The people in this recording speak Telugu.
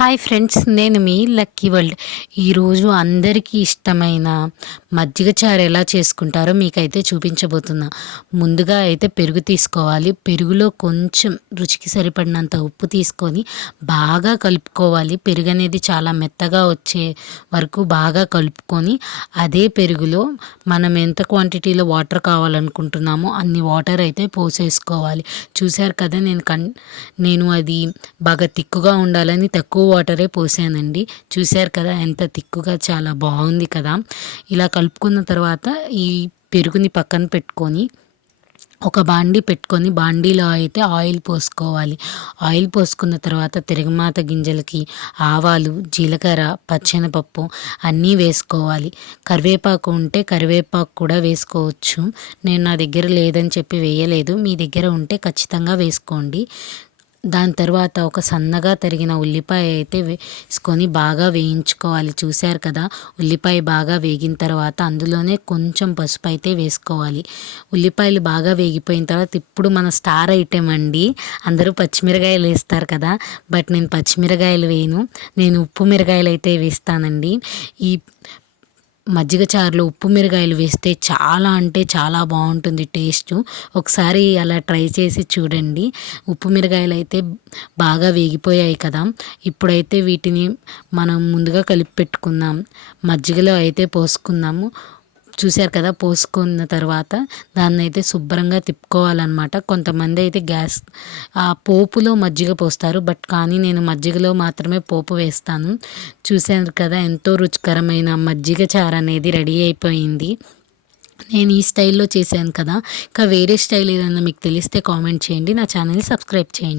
హాయ్ ఫ్రెండ్స్ నేను మీ లక్కీ వరల్డ్ ఈరోజు అందరికీ ఇష్టమైన మజ్జిగ చారు ఎలా చేసుకుంటారో మీకైతే చూపించబోతున్నా. ముందుగా అయితే పెరుగు తీసుకోవాలి. పెరుగులో కొంచెం రుచికి సరిపడినంత ఉప్పు తీసుకొని బాగా కలుపుకోవాలి. పెరుగు అనేది చాలా మెత్తగా వచ్చే వరకు బాగా కలుపుకొని అదే పెరుగులో మనం ఎంత క్వాంటిటీలో వాటర్ కావాలనుకుంటున్నామో అన్ని వాటర్ అయితే పోసేసుకోవాలి. చూశారు కదా నేను కన్ నేను అది బాగా తిక్కుగా ఉండాలని తక్కువ వాటరే పోసానండి. చూశారు కదా ఎంత తిక్కుగా చాలా బాగుంది కదా. ఇలా కలుపుకున్న తర్వాత ఈ పెరుగుని పక్కన పెట్టుకొని ఒక బాండీ పెట్టుకొని బాండీలో అయితే ఆయిల్ పోసుకోవాలి. ఆయిల్ పోసుకున్న తర్వాత తిరగమాత గింజలకి ఆవాలు జీలకర్ర పచ్చెనపప్పు అన్నీ వేసుకోవాలి. కరివేపాకు ఉంటే కరివేపాకు కూడా వేసుకోవచ్చు. నేను నా దగ్గర లేదని చెప్పి వేయలేదు. మీ దగ్గర ఉంటే ఖచ్చితంగా వేసుకోండి. దాని తర్వాత ఒక సన్నగా తరిగిన ఉల్లిపాయ అయితే వేసుకొని బాగా వేయించుకోవాలి. చూశారు కదా? ఉల్లిపాయ బాగా వేగిన తర్వాత అందులోనే కొంచెం పసుపు అయితే వేసుకోవాలి. ఉల్లిపాయలు బాగా వేగిపోయిన తర్వాత ఇప్పుడు మన స్టార్ ఐటెం అండి. అందరూ పచ్చిమిరకాయలు వేస్తారు కదా? బట్ నేను పచ్చిమిరకాయలు వేయను. నేను ఉప్పు మిరకాయలు అయితే వేస్తానండి. ఈ మజ్జిగ చారులో ఉప్పు మిరగాయలు వేస్తే చాలా అంటే చాలా బాగుంటుంది టేస్ట్. ఒకసారి అలా ట్రై చేసి చూడండి. ఉప్పు మిరగాయలు అయితే బాగా వేగిపోయాయి కదా. ఇప్పుడైతే వీటిని మనం ముందుగా కలిపి పెట్టుకుందాం. మజ్జిగలో అయితే పోసుకుందాము. చూశారు కదా పోసుకున్న తర్వాత దాన్ని అయితే శుభ్రంగా తిప్పుకోవాలన్నమాట. కొంతమంది అయితే గ్యాస్ ఆ పోపులో మజ్జిగ పోస్తారు. బట్ కానీ నేను మజ్జిగలో మాత్రమే పోపు వేస్తాను. చూశారు కదా ఎంతో రుచికరమైన మజ్జిగ చారు అనేది రెడీ అయిపోయింది. నేను ఈ స్టైల్లో చేశాను కదా. ఇంకా వేరే స్టైల్ ఏదైనా మీకు తెలిస్తే కామెంట్ చేయండి. నా ఛానల్ని సబ్స్క్రైబ్ చేయండి.